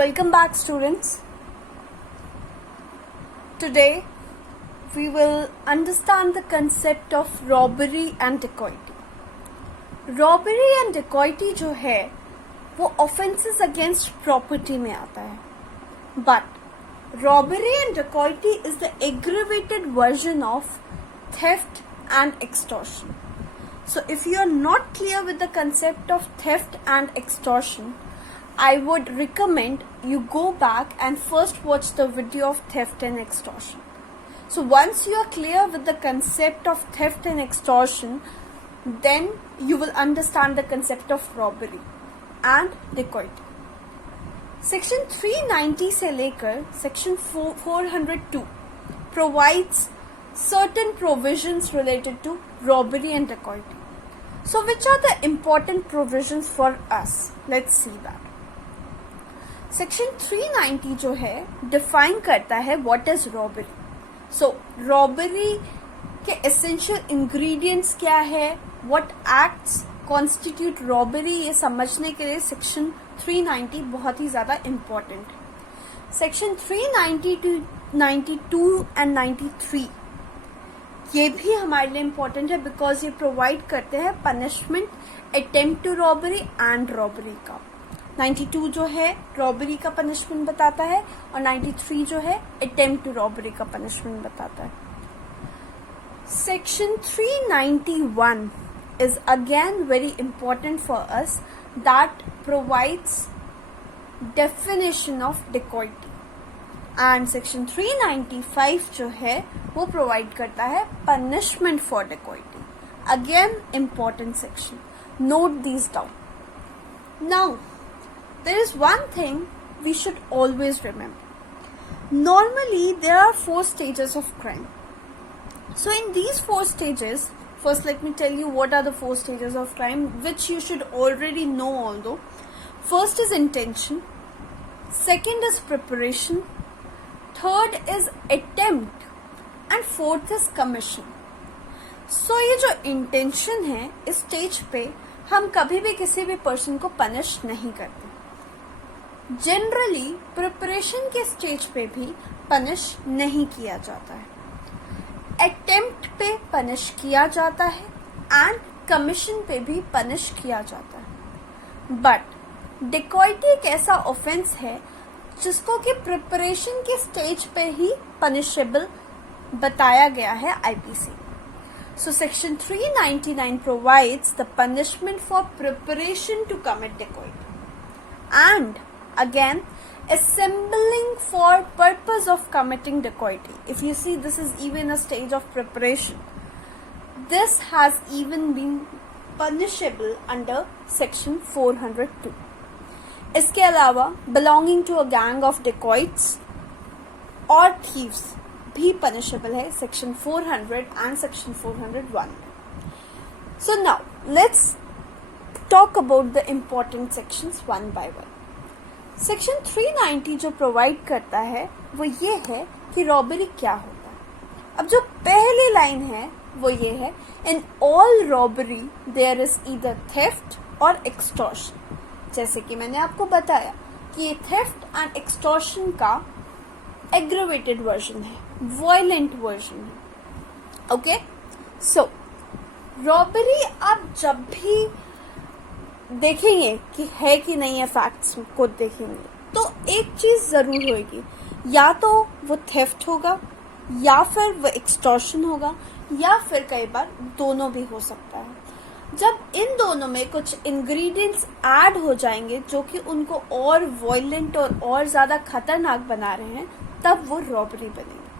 Welcome back, students. Today we will understand the concept of robbery and dacoity. Robbery and dacoity जो है वो offenses against property में आता है. But robbery and dacoity is the aggravated version of theft and extortion. So if you are not clear with the concept of theft and extortion, I would recommend you go back and first watch the video of theft and extortion. So once you are clear with the concept of theft and extortion, then you will understand the concept of robbery and dacoity. Section 390 से लेकर section 402 provides certain provisions related to robbery and dacoity. So which are the important provisions for us? Let's see that. Section 390 जो है define करता है what is robbery. So robbery के essential ingredients क्या है, what acts constitute robbery, ये समझने के लिए सेक्शन 390 बहुत ही ज्यादा इम्पोर्टेंट है. सेक्शन 390 to 92 एंड 93 ये भी हमारे लिए इम्पोर्टेंट है बिकॉज ये प्रोवाइड करते हैं punishment attempt to robbery and robbery का. 92 जो है रॉबरी का पनिशमेंट बताता है और 93 जो है अटेम्प्ट टू रॉबरी का पनिशमेंट बताता है. Section 391 is again very important for us, that provides definition of dacoity, and section 395 जो है वो provide करता है punishment for dacoity. Again important section. Note these down. Now there is one thing we should always remember. Normally there are 4 stages of crime. So in these 4 stages, first let me tell you what are the 4 stages of crime, which you should already know although. First is intention, second is preparation, third is attempt and fourth is commission. So ये जो intention है इस stage पे हम कभी भी किसी भी person को punish नहीं करते. जनरली प्रिपरेशन के स्टेज पे भी पनिश नहीं किया जाता है, अटेम्प्ट पे पनिश किया जाता है एंड कमीशन पे भी पनिश किया जाता है. बट डेकॉइटी एक ऐसा ऑफेंस है जिसको कि प्रिपरेशन के स्टेज पे ही पनिशेबल बताया गया है IPC. So section 399 provides the punishment for preparation to commit dacoity and again assembling for purpose of committing dacoity. If you see, this is even a stage of preparation. This has even been punishable under section 402. इसके अलावा belonging to a gang of dacoits or thieves भी punishable है section 400 and section 401. So now let's talk about the important sections one by one. Section 390 जो provide करता है वो ये है कि रॉबरी क्या होता है. अब जो पहली लाइन है वो ये है, in all robbery there is either theft और एक्सटॉर्शन. जैसे कि मैंने आपको बताया कि ये थेफ्ट एंड एक्सटॉर्शन का एग्रेवेटेड वर्जन है, वायलेंट वर्जन है. ओके, सो रॉबरी आप जब भी देखेंगे कि है कि नहीं है, फैक्ट्स को देखेंगे तो एक चीज जरूर होगी, या तो वो थेफ्ट होगा या फिर वो एक्सटॉर्शन होगा या फिर कई बार दोनों भी हो सकता है. जब इन दोनों में कुछ इंग्रेडिएंट्स ऐड हो जाएंगे जो कि उनको और वायलेंट और ज्यादा खतरनाक बना रहे हैं, तब वो रॉबरी बनेगी.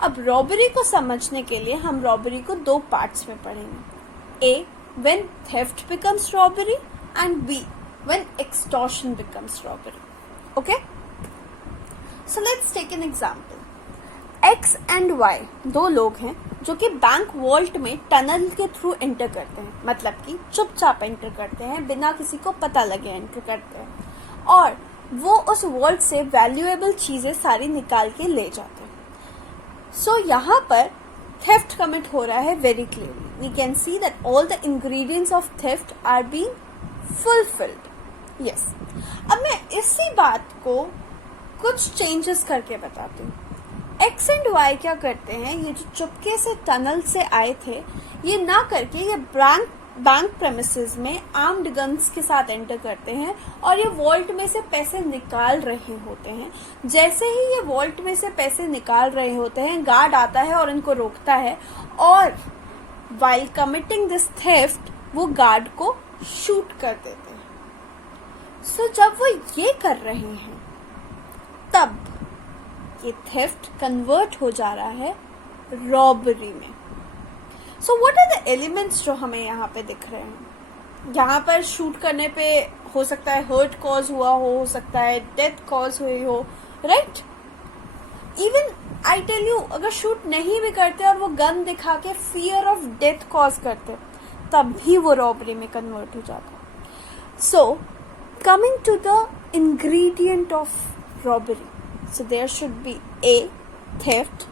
अब रॉबरी को समझने के लिए हम रॉबरी को 2 पार्ट्स में पढ़ेंगे. A, when theft becomes robbery, and B, when extortion becomes robbery. Okay? So let's take an example. X and Y 2 लोग हैं जो कि बैंक वॉल्ट में टनल के थ्रू एंटर करते हैं, मतलब कि चुपचाप एंटर करते हैं, बिना किसी को पता लगे एंटर करते हैं, और वो उस वॉल्ट से वैल्यूएबल चीजें सारी निकाल के ले जाते हैं. सो यहाँ पर थेफ्ट कमिट हो रहा है very clearly. We can see that all the ingredients of theft are being fulfilled. Yes. अब मैं इसी बात को कुछ चेंजेस करके बताती हूँ। एक्स एंड वाई क्या करते हैं, ये जो चुपके से टनल से आए थे, ये ना करके ये बैंक प्रेमिसेस में आर्म्ड गन्स के साथ एंटर करते हैं और ये वॉल्ट में से पैसे निकाल रहे होते हैं। जैसे ही ये वॉल्ट में से पैसे निकाल रहे होते हैं, गार्ड आता है और इनको रोकता है और वाइल कमिटिंग दिस थेफ्ट वो गार्ड को शूट कर देते हैं। सो जब वो ये कर रहे हैं तब ये थेफ्ट कन्वर्ट हो जा रहा है रॉबरी में। So what are the elements जो हमें यहाँ पे दिख रहे हैं? यहाँ पर शूट करने पे हो सकता है हर्ट कॉज हुआ हो सकता है डेथ कॉज हुई हो, right? Even I tell you, अगर शूट नहीं भी करते और वो गन दिखा के फियर ऑफ डेथ कॉज करते तब भी वो रॉबरी में कन्वर्ट हो जाता। So coming to the ingredient of robbery, so there should be a theft.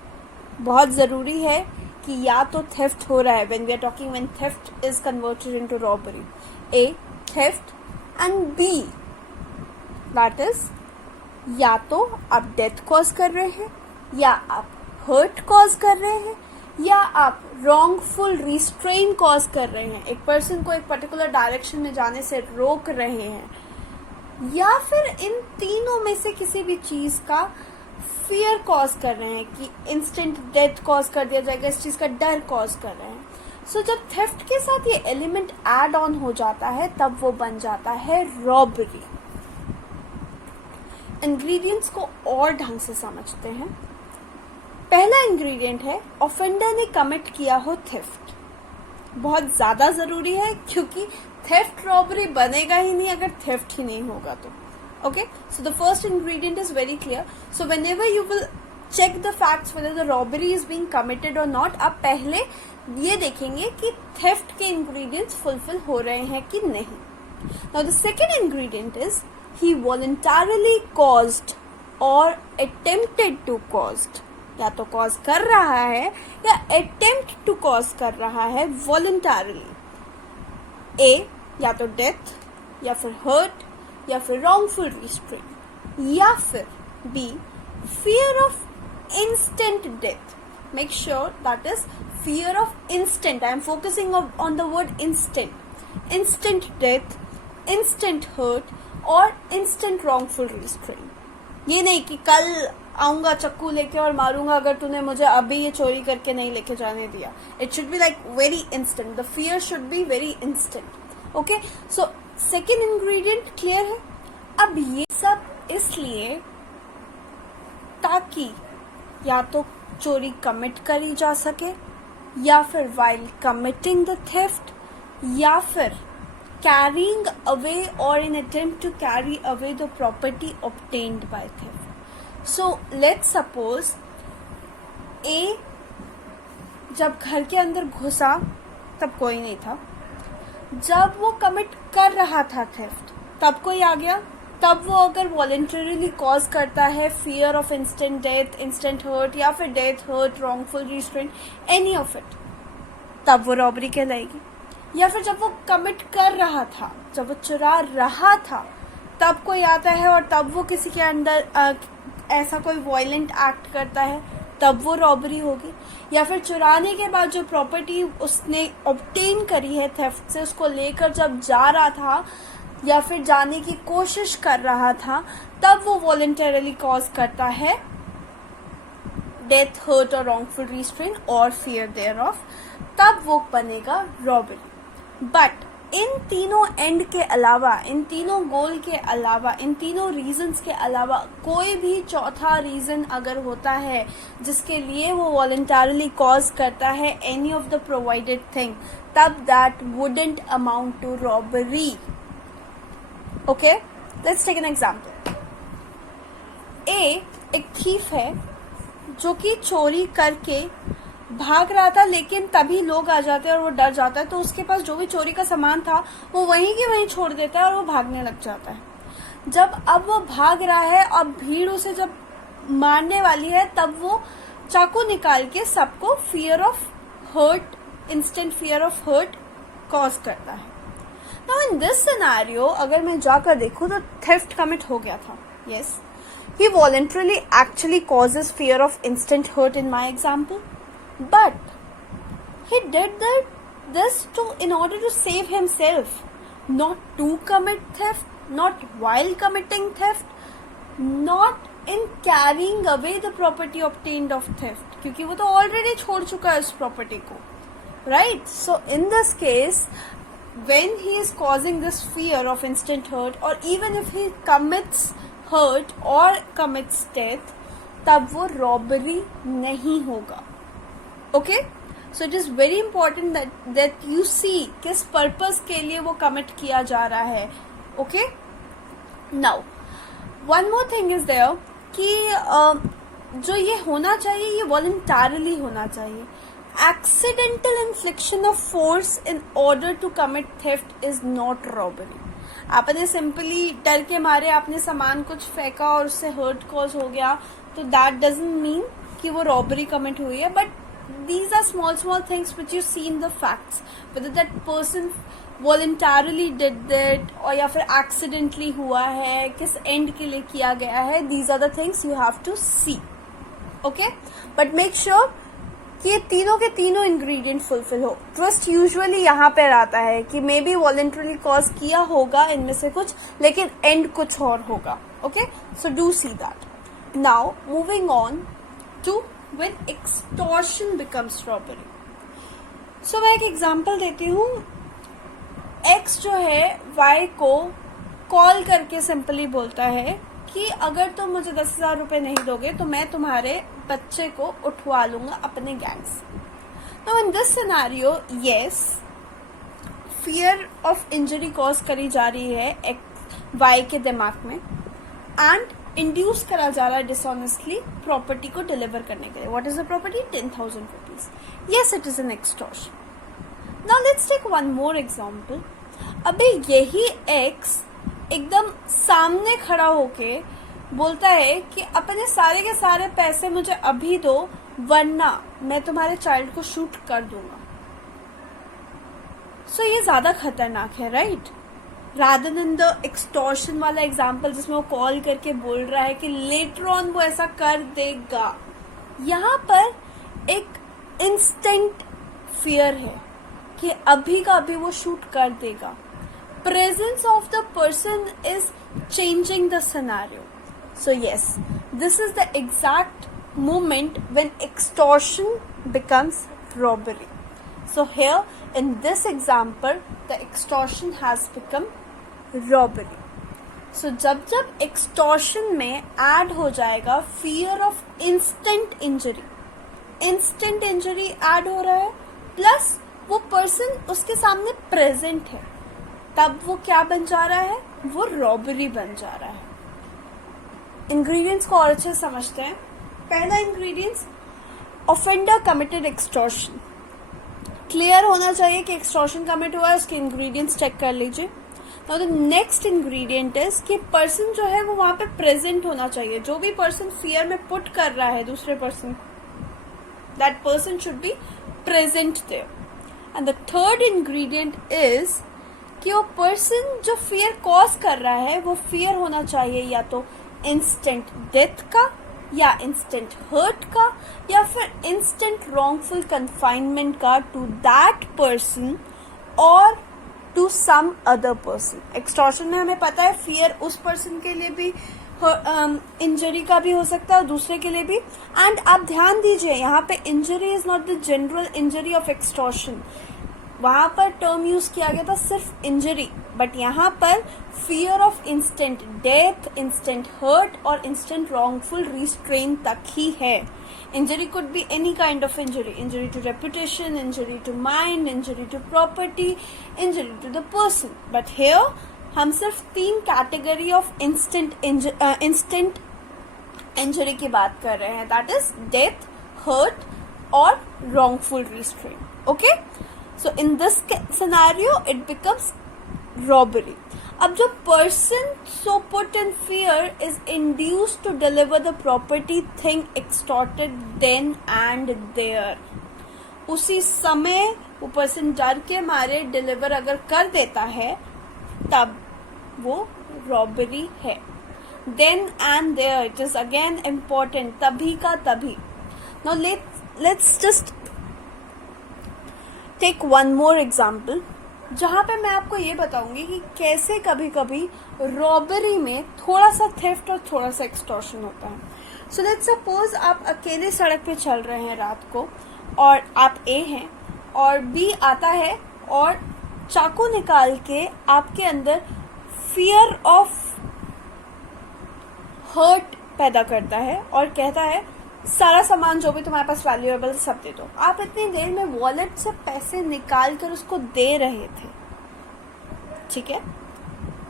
बहुत जरूरी है कि या तो थेफ्ट हो रहा है, when we are talking when theft is converted into robbery, a theft and B that is या तो आप डेथ कॉज कर रहे हैं या आप हर्ट कॉज कर रहे हैं या आप रॉन्गफुल रिस्ट्रेन कॉज कर रहे हैं, एक पर्सन को एक पर्टिकुलर डायरेक्शन में जाने से रोक रहे हैं, या फिर इन तीनों में से किसी भी चीज का फियर कॉज कर रहे हैं कि इंस्टेंट डेथ कॉज कर दिया जाएगा, इस चीज का डर कॉज कर रहे हैं। सो जब थेफ्ट के साथ ये एलिमेंट ऐड ऑन हो जाता है तब वो बन जाता है रॉबरी। इंग्रेडिएंट्स को और ढंग से समझते हैं। पहला इंग्रेडिएंट है ऑफेंडर ने कमिट किया हो थेफ्ट। बहुत ज्यादा जरूरी है क्योंकि थेफ्ट रॉबरी बनेगा ही नहीं अगर थेफ्ट ही नहीं होगा तो। Okay, so the first ingredient is very clear. So whenever you will check the facts whether the robbery is being committed or not, आप पहले ये देखेंगे कि theft के ingredients fulfill हो रहे हैं कि नहीं. Now the second ingredient is he voluntarily caused or attempted to caused. या तो cause कर रहा है या attempt to cause कर रहा है voluntarily. A या तो death या फिर hurt या फिर wrongful restraint या फिर B fear of instant death. Make sure that is fear of instant. I am focusing on the word instant. Instant death, instant hurt और instant wrongful restraint. ये नहीं कि कल आऊंगा चक्कू लेके और मारूंगा अगर तूने मुझे अभी ये चोरी करके नहीं लेके जाने दिया. It should be like very instant. The fear should be very instant. Okay? So second ingredient clear है। अब ये सब इसलिए ताकि या तो चोरी कमिट करी जा सके या फिर वाइल कमिटिंग द थेफ्ट या फिर कैरिंग अवे और in attempt to carry away the property obtained by theft. So let's suppose A जब घर के अंदर घुसा तब कोई नहीं था, जब वो कमिट कर रहा था थेफ्ट तब कोई आ गया, तब वो अगर वॉलंटरीली कॉज करता है fear of instant death, instant hurt या फिर death hurt, wrongful restraint, any of it, तब वो रॉबरी कहलाएगी। या फिर जब वो कमिट कर रहा था, जब वो चुरा रहा था, तब कोई आता है और तब वो किसी के अंदर ऐसा कोई वायलेंट एक्ट करता है, तब वो रॉबरी होगी। या फिर चुराने के बाद जो प्रॉपर्टी उसने ऑब्टेन करी है थेफ्ट से, उसको लेकर जब जा रहा था या फिर जाने की कोशिश कर रहा था, तब वो वॉलंटरली कॉज करता है डेथ, हर्ट और रॉन्गफुल रिस्ट्रेन और फियर देयर ऑफ, तब वो बनेगा रॉबरी। बट इन तीनों एंड के अलावा, इन तीनों गोल के अलावा, इन तीनों रीजंस के अलावा कोई भी चौथा रीजन अगर होता है जिसके लिए वो वॉलंटरली कॉज करता है any of the provided thing, तब that wouldn't amount to robbery. Okay, let's take an example. A एक थीफ है जो कि चोरी करके भाग रहा था, लेकिन तभी लोग आ जाते हैं और वो डर जाता है, तो उसके पास जो भी चोरी का सामान था वो वहीं के वहीं छोड़ देता है और वो भागने लग जाता है। जब अब वो भाग रहा है, अब भीड़ उसे जब मारने वाली है, तब वो चाकू निकाल के सबको fear of hurt, instant fear of hurt cause करता है। नाउ इन दिस सिनेरियो अगर मैं जाकर देखूं तो थेफ्ट कमिट हो गया था, yes, he voluntarily actually causes fear of instant hurt in my example, but he did this in order to save himself, not to commit theft, not while committing theft, not in carrying away the property obtained of theft, क्योंकि वो तो already छोड़ चुका है उस property को, right? So in this case, when he is causing this fear of instant hurt, or even if he commits hurt or commits death, तब वो robbery नहीं होगा. Okay? So it is very important that you see किस purpose के लिए वो commit किया जा रहा है. Okay? Now, one more thing is there कि जो ये होना चाहिए ये voluntarily होना चाहिए. Accidental infliction of force in order to commit theft is not robbery. आपने सिंपली डर के मारे आपने सामान कुछ फेंका और उससे हर्ट कॉज हो गया, तो दैट डजंट मीन कि वो रॉबरी कमिट हुई है. But these are small things which you see in the facts, whether that person voluntarily did that or या फिर accidentally हुआ है, किस end के लिए किया गया है. These are the things you have to see. Okay? But make sure कि ये तीनों के तीनों इंग्रेडिएंट फुलफिल हो. ट्विस्ट यूजुअली यहाँ पर आता है कि मे बी वॉलंटरली कॉज किया होगा इनमें से कुछ, लेकिन एंड कुछ और होगा. Okay, so do see that. Now moving on to when extortion becomes robbery. So मैं एक एग्जांपल देती हूँ. एक्स जो है वाई को कॉल करके सिंपली बोलता है कि अगर तुम मुझे 10,000 रुपये नहीं दोगे तो मैं तुम्हारे बच्चे को उठवा लूंगा अपने गैंग से. तो in this scenario, yes, fear of injury cause करी जा रही है वाई के दिमाग में एंड इंड्यूस करा जा रहा है डिसऑनेस्टली प्रॉपर्टी को डिलीवर करने के लिए. What is the property? 10,000 rupees. Yes, it is an extortion. Now let's take one more example. अबे यही एक्स एकदम सामने खड़ा होके बोलता है कि अपने सारे के सारे पैसे मुझे अभी दो वरना मैं तुम्हारे चाइल्ड को शूट कर दूंगा. सो ये ज्यादा खतरनाक है, right? Rather than the extortion वाला एग्जाम्पल जिसमें वो कॉल करके बोल रहा है कि लेटर ऑन वो ऐसा कर देगा. यहाँ पर एक इंस्टेंट फियर है कि अभी का अभी वो शूट कर देगा. Presence of the person is changing the scenario. So yes, this is the exact moment when extortion becomes robbery. So here in this example, the extortion has become robbery. So जब extortion में add हो जाएगा fear of instant injury add हो रहा है, plus वो person उसके सामने present है, तब वो क्या बन जा रहा है? वो रॉबरी बन जा रहा है. इंग्रेडिएंट्स को और अच्छे समझते हैं. पहला ingredients, offender committed extortion. Clear होना चाहिए कि एक्सटॉर्शन कमिट हुआ है, उसके इंग्रेडिएंट्स चेक कर लीजिए. Now the next ingredient is कि पर्सन जो है वो वहां पे प्रेजेंट होना चाहिए. जो भी पर्सन फियर में पुट कर रहा है दूसरे person, that person should be present there. And the third ingredient is कि वो पर्सन जो फियर कॉज कर रहा है वो फियर होना चाहिए या तो इंस्टेंट डेथ का, या इंस्टेंट हर्ट का, या फिर इंस्टेंट रॉन्गफुल कन्फाइनमेंट का टू दैट पर्सन और to some other person. Extortion में हमें पता है फियर उस पर्सन के लिए भी इंजरी का भी हो सकता है और दूसरे के लिए भी. एंड आप ध्यान दीजिए, यहाँ पे injury is not the general injury of extortion. वहां पर टर्म यूज किया गया था सिर्फ इंजरी, बट यहाँ पर fear of instant death, instant hurt और इंस्टेंट रॉन्गफुल रिस्ट्रेन तक ही है. Injury could be any kind of injury. Injury to reputation, injury to mind, injury to property, injury to the person. But here हम सिर्फ 3 category of instant injury की बात कर रहे हैं, दैट इज डेथ, हर्ट और wrongful restrain. Okay, so in this scenario it becomes robbery. अब जो person so put in fear is induced to deliver the property thing extorted then and there. उसी समय वो person डर के मारे deliver अगर कर देता है तब वो robbery है. then and there, it is again important, तभी का तभी. Now let's just take one more example, जहाँ पे मैं आपको ये बताऊंगी कि कैसे कभी कभी रॉबरी में थोड़ा सा थेफ्ट और थोड़ा सा एक्सटॉर्शन होता है. सो लेट्स सपोज आप अकेले सड़क पे चल रहे हैं रात को, और आप ए हैं और बी आता है और चाकू निकाल के आपके अंदर फियर ऑफ हर्ट पैदा करता है और कहता है सारा सामान जो भी तुम्हारे पास वैल्यूएबल सब दे दो. आप इतनी देर में वॉलेट से पैसे निकाल कर उसको दे रहे थे, ठीक है.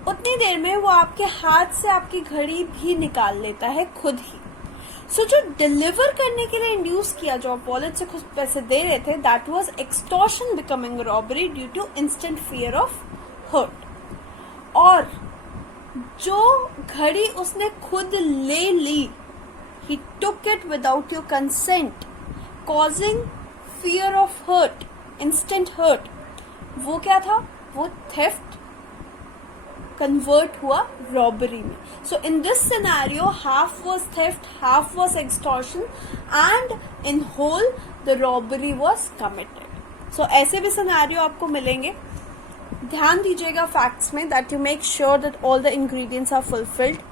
उतनी देर में वो आपके हाथ से आपकी घड़ी भी निकाल लेता है खुद ही. सो जो डिलीवर करने के लिए इंड्यूस किया, जो आप वॉलेट से खुद पैसे दे रहे थे, that was extortion becoming robbery due to instant fear of hurt. और जो घड़ी उसने खुद ले ली, he took it without your consent, causing fear of hurt, instant hurt. वो क्या था? वो theft convert हुआ robbery में. So in this scenario, half was theft, half was extortion, and in whole the robbery was committed. So ऐसे भी scenario आपको मिलेंगे. ध्यान दीजिएगा फैक्ट्स में, that you make sure that all the ingredients are fulfilled.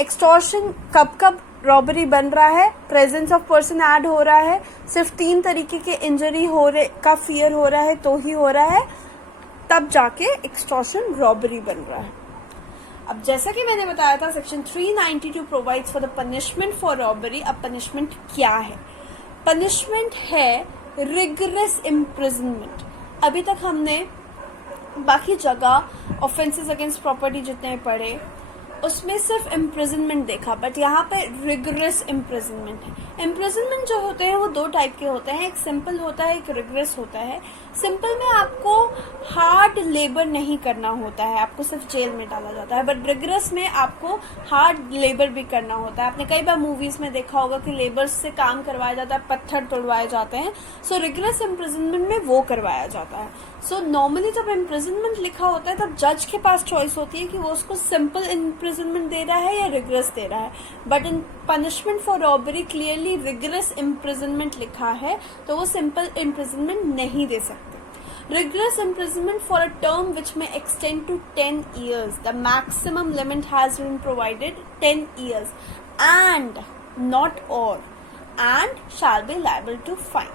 Extortion कब कब robbery बन रहा है? प्रेजेंस ऑफ पर्सन ऐड हो रहा है, सिर्फ 3 तरीके के इंजरी का फियर हो रहा है तो ही हो रहा है, तब जाके एक्सटॉर्शन रॉबरी बन रहा है. अब जैसा कि मैंने बताया था, section 392 provides for the punishment for robbery. अब पनिशमेंट क्या है? पनिशमेंट है रिगरस इम्प्रिजनमेंट. अभी तक हमने बाकी जगह ऑफेंसेस अगेंस्ट प्रॉपर्टी जितने पढ़े उसमें सिर्फ इम्प्रिजनमेंट देखा, बट यहाँ पे रिगरस इम्प्रिजनमेंट है. इम्प्रिजनमेंट जो होते हैं वो 2 टाइप के होते हैं, एक सिंपल होता है, एक रिगरस होता है. सिंपल में आपको हार्ड लेबर नहीं करना होता है, आपको सिर्फ जेल में डाला जाता है, बट रिगरस में आपको हार्ड लेबर भी करना होता है. आपने कई बार मूवीज में देखा होगा कि लेबर्स से काम करवाया जाता है, पत्थर तोड़वाए जाते हैं. सो रिगरस इम्प्रिजनमेंट में वो करवाया जाता है. सो नॉर्मली जब इम्प्रिजनमेंट लिखा होता है तब जज के पास चॉइस होती है कि वो उसको सिंपल इम्प्रिजनमेंट दे रहा है या रिगरस दे रहा है. But in punishment for robbery clearly rigorous imprisonment लिखा है, तो वो सिंपल इम्प्रिजनमेंट नहीं दे सकते. Rigorous imprisonment for a term which may extend to 10 years. The maximum limit has been provided 10 years and not or, and shall be liable to fine.